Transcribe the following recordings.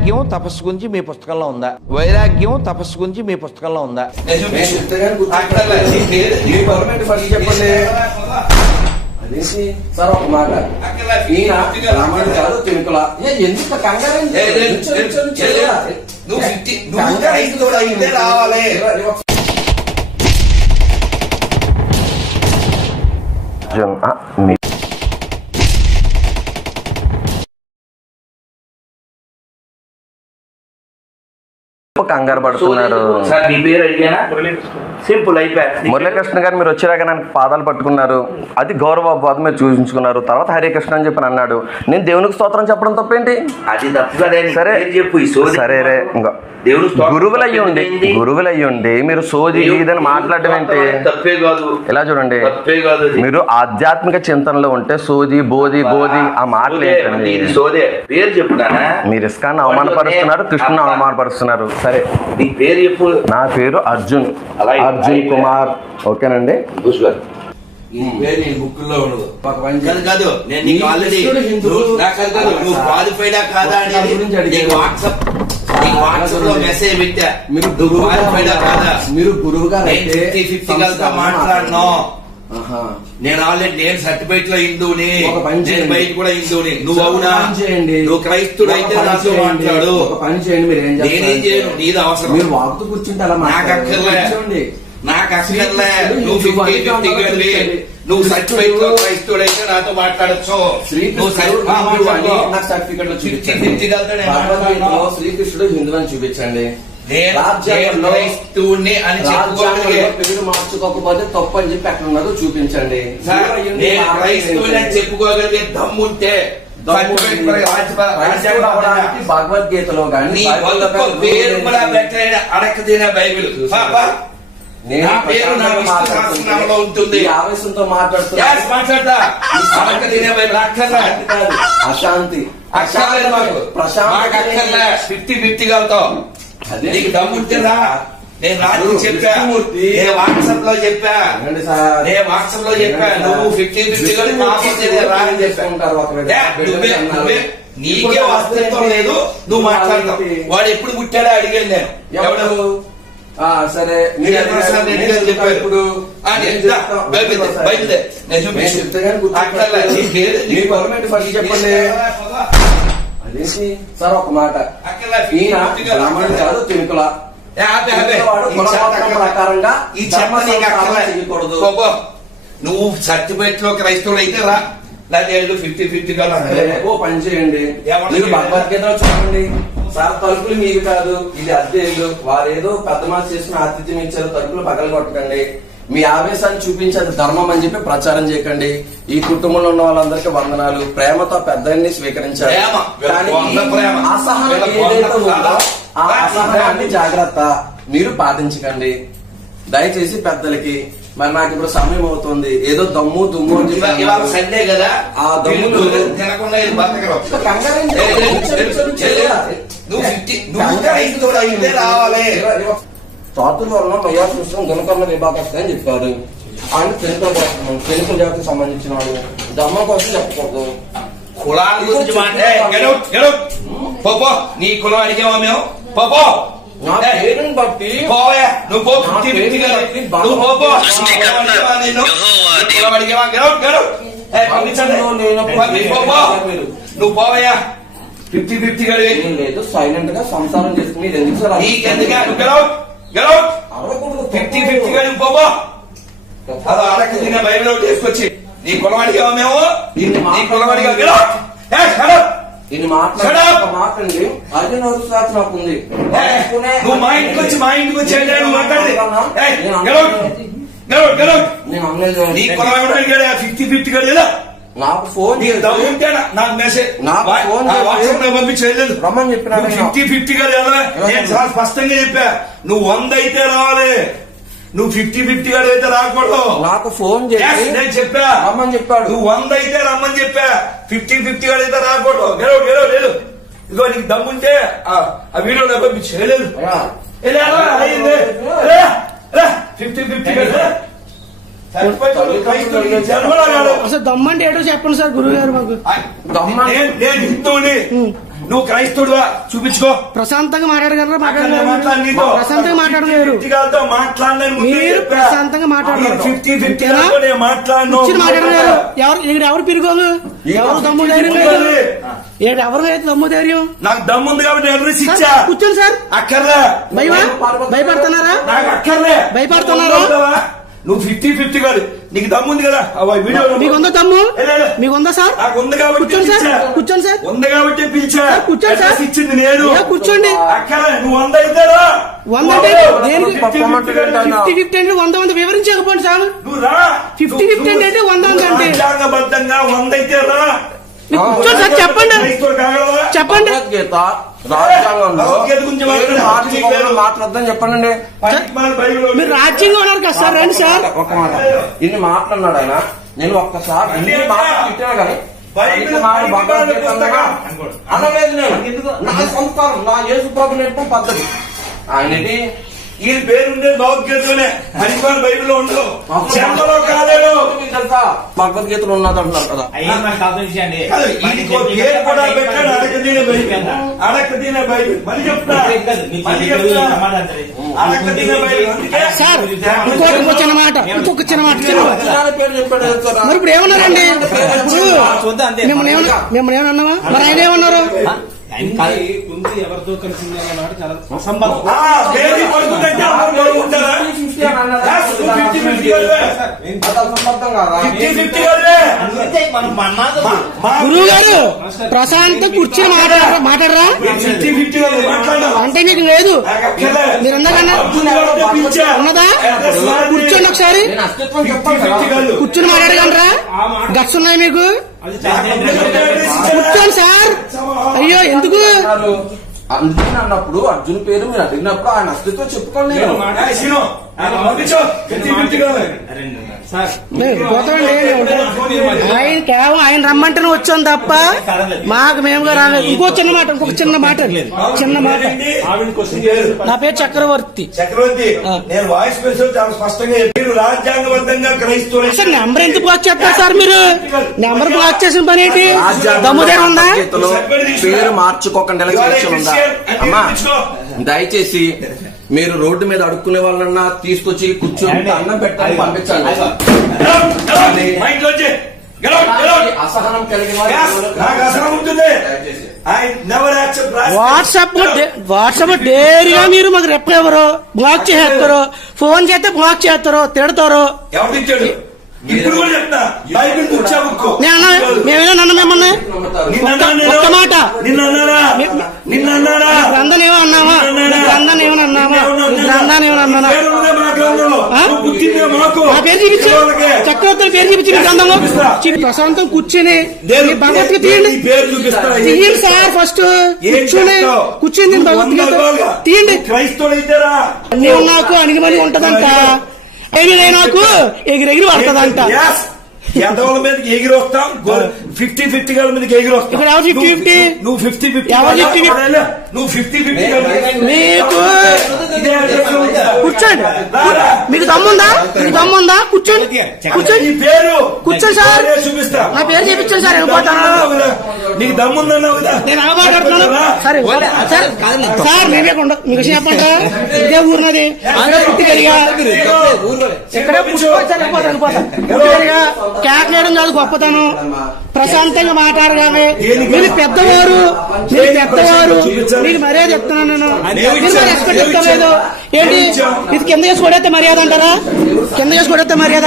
వైరాగ్యం తపస్సు గురించి మీ పుస్తకంలో ఉందా? వైరాగ్యం తపస్సు గురించి మీ పుస్తకంలో ఉందా? చెప్పండి సార్ ఒక మాట. ఈయన రామాయణ కాదు తినుకుల ఎందుకు రావాలి. కంగారు పడుతున్నారు. సింపుల్ అయిపోయింది. మురళీకృష్ణ గారు మీరు వచ్చేలాగా నాకు పాదాలు పట్టుకున్నారు, అది గౌరవబోధం మీద చూపించుకున్నారు. తర్వాత హరే కృష్ణ అని చెప్పి అన్నాడు. నేను దేవునికి స్తోత్రం చెప్పడం తప్పేంటి? అది తప్పు. సరే చెప్పు. సరే రే ఇంకా గురువులయ్యుండి మీరు సోది ఇదని మాట్లాడటం ఏంటి? తప్పే కాదు. ఇలా చూడండి, మీరు ఆధ్యాత్మిక చింతనలో ఉంటే సోది బోధి గోధి ఆ మాటలు ఏంటండి? పేరు చెప్పున్నానా? మీరు ఇస్కాన్ని అవమానపరుస్తున్నారు, కృష్ణను అవమానపరుస్తున్నారు. సరే నీ పేరు చెప్పు. నా పేరు అర్జున్ కుమార్. ఓకేనండి. మీరు గురువుగా మాట్లాడను. నేను ఆల్రెడీ నేను సర్టిఫికేట్ లో హిందువుని, బయట కూడా హిందువుని. నువ్వు అవునా? నువ్వు క్రైస్తుడు అయితే నాతో మాట్లాడు. పని చేయండి. మీరు నేనేం చేయను, నీది అవసరం. మీరు వాకుతూ కూర్చుంటే అలా నాకు అక్కర్లే. నువ్వు 50-50 గడివి. నువ్వు సర్టిఫికేట్ లో క్రైస్తుడు అయితే నాతో మాట్లాడచ్చు. శ్రీకృష్ణుడు హిందువు అని చూపించండి. క్రైస్తువుని అని పేరు మార్చుకోకపోతే తప్పు అని చెప్పి ఎక్కడ ఉన్నదో చూపించండి. క్రైస్తువుని అని చెప్పుకోగలిగే దమ్ముంటే భగవద్గీతలో కానీ పేరు కూడా పెట్టైన అడకదిన బైబిల్ ఉంటుంది. ఆవేశంతో మాట్లాడుతున్నా అశాంతి ప్రశాంతి 50-50 కలుతావు. నీకు దమ్ముంటేరా? నేను రాత్రి చెప్పా, నేను వాట్సాప్ లో చెప్పా, నువ్వు 50-50 రాని చెప్పారు. నీకే అస్తిత్వం లేదు, నువ్వు మాట్లాడతావు. వాడు ఎప్పుడు పుట్టాడో అడిగాను నేను. ఎవడు? సరే చెప్పారు. చెప్పండి సార్ ఒక మాట. ఈయన రామాయణ కాదు తినుకుల ప్రకారంగా ఈ చెప్పకూడదు. నువ్వు సర్టిఫికేట్ లో క్రైస్తవుడు అయితే రా, లేదా 50-50 పని చేయండి. మీరు భగవద్గీతలో చూడండి సార్, తలుపులు మీకు కాదు, ఇది అద్దెలు. వారేదో పెద్ద మాట చేసిన ఆతిథ్యం ఇచ్చారు, తలుపులు పగలు కొట్టకండి. మీ ఆవేశాన్ని చూపించి అది ధర్మం అని చెప్పి ప్రచారం చేయకండి. ఈ కుటుంబంలో ఉన్న వాళ్ళందరికీ వందనాలు. ప్రేమతో పెద్దల్ని స్వీకరించారు. అసహనం ఏదైతే ఉందో ఆ అసహనాన్ని జాగ్రత్త మీరు పాటించకండి దయచేసి పెద్దలకి. మరి నాకు ఇప్పుడు సమయం అవుతుంది, ఏదో దమ్ము దుమ్ము సండే కదా, ఆ దమ్ము రావాలి. తాతుల వలన మయా చూస్తాం గుణకర్మ విభాగస్తాయని చెప్పారు. ఆయన తెలుగు జాతికి సంబంధించిన వాడు. దమ్మ కోసం చెప్పకూడదు. కులాల గురించి నీ కులం అడిగావా మేము? పోపో పేరుని బట్టి నువ్వు పోవయ్యా. 50-50 గడివి లేదు. సైలెంట్ గా సంసారం చేసుకుని 50-50 గడివి పోపో. అది అడక తిన్న బైబిల్ తీసుకొచ్చి నీ కులం అడిగావా మేము? నీ కులం అడిగా ఇది మాట్లాడండి. అదే నోరు నాకుంది. నువ్వు మా ఇంటికి వచ్చి మాట్లాడి నీ కులం ఎవరు అడిగాడు? 50-50 గడిగా నాకు ఫోన్ ఉంటే నాకు మెసేజ్ వాట్సాప్ లో పంపించలేదు. రమ్మని చెప్పిన 50-50 గడిగా నేను చాలా స్పష్టంగా చెప్పా. నువ్వు 100 అయితే రావాలి, నువ్వు 50-50 అయితే రాకూడదు. నాకు ఫోన్ చేసి నేను చెప్పా రమ్మని చెప్పాడు. నువ్వు 100 అయితే రమ్మని చెప్పా. 50-50 అయితే రాకూడదు. లేదు ఇదిగో నీకు దమ్ముంటే ఆ వీడియో పంపించలేదు. 50-50 అసలు దమ్మంటే ఏటో చెప్పండి సార్ గురువు గారు. మాకు నేను హిందువుని, నువ్వు క్రైస్తవుడువా చూపించుకో. ప్రశాంతంగా మాట్లాడగలరా? ప్రశాంతంగా మాట్లాడలేరు. మీరు ప్రశాంతంగా మాట్లాడలేరు. ఎవరు పిరుగోలు? ఎవరు దమ్ము ధైర్యం లేదు? ఎవరు అయితే దమ్ము ధైర్యం? నాకు దమ్ముంది కాబట్టి కూర్చోండి సార్. అక్కర్లే. భయపడుతున్నారా? నాకు అక్కర్లే. భయపడుతున్నారా? నువ్వు 50-50 కాదు. నీకు దమ్ముంది కదా వీడియో. మీకుందా దమ్ము? మీకుందా సార్? నాకు ఉంది కాబట్టి కూర్చోండి సార్. ఉంది కాబట్టి పిలిచా. కూర్చోండి సార్. ఇచ్చింది నేను. కూర్చోండి. అక్కర్లే. నువ్వు 100 అవుతారా? 100 అంటే 50-50 అంటే 100 వివరించకపోండి సార్. నువ్వు రా. 50-50 అంటే 100 అంటే రాజ్యాంగబద్ధంగా 100 అయితే రా. కూర్చోండి సార్. చెప్పండి. చెప్పండి. రాజ్యాంగంలో మాట్లాడద్దని చెప్పండి. మీరు రాజ్యాంగం ఉన్నారు కదా సార్. రండి సార్. ఒక మాట ఇన్ని మాట్లాడినాడు ఆయన. నేను ఒక్కసారి ఇన్ని మాటలు తిట్టాను కానీ అనలేదు. నేను నా సంస్కారం, నా యేసు ప్రభు నేర్పం పద్ధతి. ఆయనటి ఈ పేరుండే భగవద్గీతలోనే, హరిపాల్ బైబిల్లో ఉండదు. చెంపలో కాలేడు భగవద్గీతలు ఉన్నది అంటున్నారు కదా. అడక్కదీనే బైబిల్ మళ్ళీ చెప్తా. ఇంకొక చిన్న మాట. పేరు చెప్పాడు మరి ఇప్పుడు ఏమన్నారండి? మిమ్మల్ని ఏమన్నావా? మరి ఆయన ఏమన్నారు? ఎవరితో కలిసి చాలా గురువు గారు ప్రశాంత్ కూర్చొని మాట్లాడరా అంటే నీకు లేదు. మీరు అందరన్నా ఉన్నదా? కూర్చోండి ఒకసారి. కూర్చొని మాట్లాడగలరా? గట్స్ ఉన్నాయి మీకు? కూర్చోండి సార్. అయ్యో ఎందుకు అందుకని అన్నప్పుడు అర్జున్ పేరు మీరు అడిగినప్పుడు ఆయన అస్తిత్వం చెప్పుకోండి. ఆయన కేవలం ఆయన రమ్మంటేనే వచ్చాం తప్ప మాకు మేముగా రాలేదు. ఇంకొక చిన్న మాట నా పేరు చక్రవర్తి. నేను వాయిస్ మెసేజ్ చాలా స్పష్టంగా చెప్పారు. రాజ్యాంగబద్ధంగా క్రైస్తవులు సార్ నెంబర్ ఎందుకు బ్లాక్ చేస్తారు సార్? మీరు నెంబర్ బ్లాక్ చేసిన పని ఏంటి? దమ్ముదేరు ఉందా? పేరు మార్చుకోకండి. ఎలక్షన్ ఉందా అమ్మా? దయచేసి మీరు రోడ్డు మీద అడుక్కునే వాళ్ళన్నా తీసుకొచ్చి కూర్చొని అన్నం పెట్టాలి, పంపించండి. అసహనం కలిగిన వాట్సాప్ డైరీగా మీరు మాకు రెప్ ఎవరో బ్లాక్ చేస్తారు, ఫోన్ చేస్తే బ్లాక్ చేస్తారు, తిడతారు. మేమేదో నన్ను మిమ్మల్ని ఒక్క మాట గ్రంథాన్ని ఏమో అన్నామా? గ్రంథాన్ని ఏమని అన్నామా? గ్రంథాన్ని ఏమని అన్నానా? నా పేరు చూపించు. చక్రవర్తి పేరు చూపించి గ్రంథంలో ప్రశాంతం కూర్చొని భగవద్గీత తీయండి సార్. ఫస్ట్ కూర్చొని భగవద్గీత తీయండి. అన్ని నాకు అణిగిమని ఉంటదంట. నాకు ఎగిరెగిరి పడుతుందంట. ఎంతవాళ్ళ మీదకి ఎగిరి వస్తాం. 50-50 గారి మీదకి ఎగిరి వస్తాం. ఇక్కడ ఎవరు 50-50? నువ్వు 50-50. నువ్వు 50-50. మీకు కూర్చోండి. మీకు దమ్ముందా? కూర్చోండి. కూర్చోండి సార్. చూపిస్తా. నా పేరు చూపించండి సార్. వెళ్ళిపోతాను. నీకు దమ్ముందన్నా నేను మాట్లాడుతున్నాను సార్. నేనే మీకు విషయం చెప్పండి. ఇదే ఊరినది పుట్టి పెరిగా ఇక్కడే వెళ్ళిపోతా. కేకలేయడం కాదు గొప్పతనం. ప్రశాంతంగా మాట్లాడగానే మీరు పెద్దవారు మీకు మర్యాద చెప్తున్నాను. నేను మీరు రెస్పెక్ట్ చెప్తలేదు ఏంటి? ఇది కింద చేసి కొడితే మర్యాద అంటారా? కింద చేసి కొడితే మర్యాద?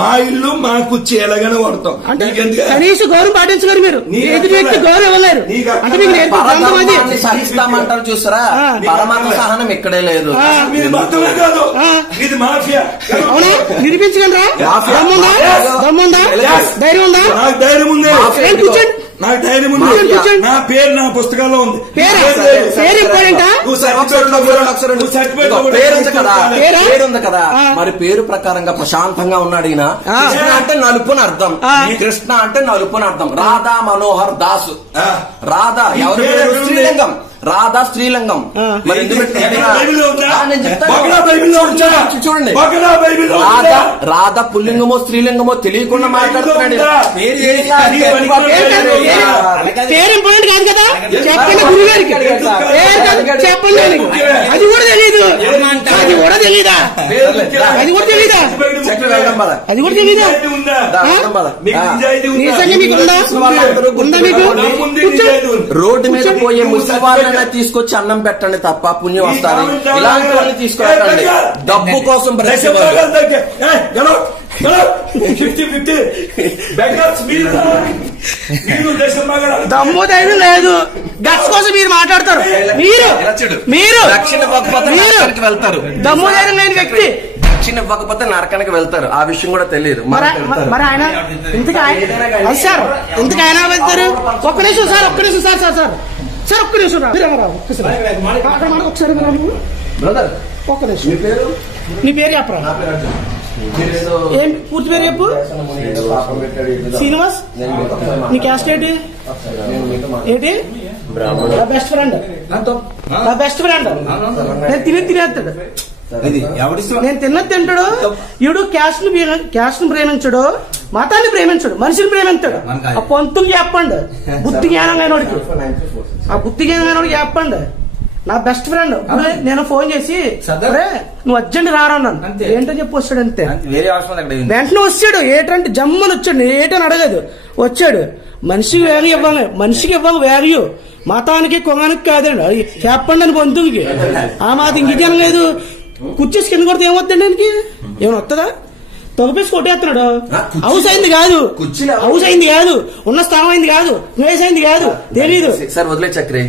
మా ఇల్లు మా కుర్చీ ఎలాగైనా కొడతాం అంటే కనీసం గౌరవం పాటించగలరు. మీరు ఎదుటి వ్యక్తి గౌరవం ఇవ్వలేరు అంటే మీకు నేర్పింది సహిస్తామంటారు. చూస్తారా? పరమాత్మ సహనం ఇక్కడే లేదు. అవునా? నిరూపించగలరా? దమ్ముందా? ధైర్యం ఉందా? నాకు ధైర్యం ఉంది. కూర్చోండి. నాకు ధైర్యం ఉంది. నా పేరు నా పుస్తకాల్లో ఉంది. పేరుంది కదా. మరి పేరు ప్రకారంగా ప్రశాంతంగా ఉన్నాడు ఈయన. కృష్ణ అంటే నలుపుని అర్థం. కృష్ణ అంటే నలుపుని అర్థం. రాధా మనోహర్ దాసు. రాధా ఎవరి పేరు? శ్రీలింగం. రాధా స్త్రీలింగం. మరి ఎందుకు చూడండి, రాధా పుల్లింగమో స్త్రీలింగమో తెలియకుండా మాట్లాడుతున్నాడు. పేరు ఇంపార్టెంట్ కాదు కదా, చెప్పండి గురుగారికి. చెప్పండి, అది కూడా తెలీదు, అది కూడా తెలీదా, అది కూడా తెలీదా, అది కూడా తెలీదా. రోడ్డు మీద పోయే ముసలివాళ్ళైనా తీసుకొచ్చి అన్నం పెట్టండి తప్ప పుణ్యం వస్తారు. ఇలాంటి వాళ్ళని తీసుకురాకండి డబ్బు కోసం. దమ్ము ధైర్యం లేదు, గట్స్ కోసం మీరు మాట్లాడతారు. మీరు వెళ్తారు, దమ్ము ధైర్యం లేని వ్యక్తి. దక్షిణ ఇవ్వకపోతే నరకానికి వెళ్తారు. ఆ విషయం కూడా తెలియదు. మరి ఆయన ఇంతకు సార్ ఇంతకు ఆయన వెళ్తారు. ఒక్క నిమిషం సార్, ఒక్క నిమిషం సార్, సార్ సార్ సార్ ఒక్క నిమిషం ఒకసారి బ్రదర్ ఒక్క నిమిషం. నీ పేరు చెప్పరా? ఏం పూర్తి పేరు చెప్పు. శ్రీనివాస్. నీ క్యాస్ట్ ఏంటి? ఏంటి? నా బెస్ట్ ఫ్రెండ్, నా బెస్ట్ ఫ్రెండ్. నేను తినేస్తాడు, నేను తిన్నది తింటాడు. ఈడు క్యాస్ట్ ను ప్రేమించడు, మతాన్ని ప్రేమించడు, మనిషిని ప్రేమించాడు. ఆ పంతులు చెప్పండి, బుద్ధి జ్ఞానం అయినోడికి, ఆ బుద్ధి జ్ఞానం అయినోడికి చెప్పండి. నా బెస్ట్ ఫ్రెండ్ నేను ఫోన్ చేసి సరే నువ్వు అర్జెంట్ రారన్నాను. ఏంటని చెప్పి వస్తాడు అంతే, వెంటనే వచ్చాడు. ఏటంటే జమ్మని వచ్చాడు, ఏటని అడగదు, వచ్చాడు. మనిషికి వాల్యూ ఇవ్వాలి, మనిషికి ఇవ్వాలి వాల్యూ, మతానికి కొంగానికి కాదండి. చెప్పండి అని బంధువుకి ఆ మాట ఇంకేం లేదు. కుర్చీసి కింద కొడితే ఏమవుతుందండి, ఆయనకి ఏమైనా వస్తుందా? తొగపేసి కొట్టేస్తున్నాడు. హౌస్ అయింది కాదు, హౌస్ అయింది కాదు, ఉన్న స్థలం అయింది కాదు, ప్లేస్ అయింది కాదు, తెలీదు. సార్ వదిలే చక్రి.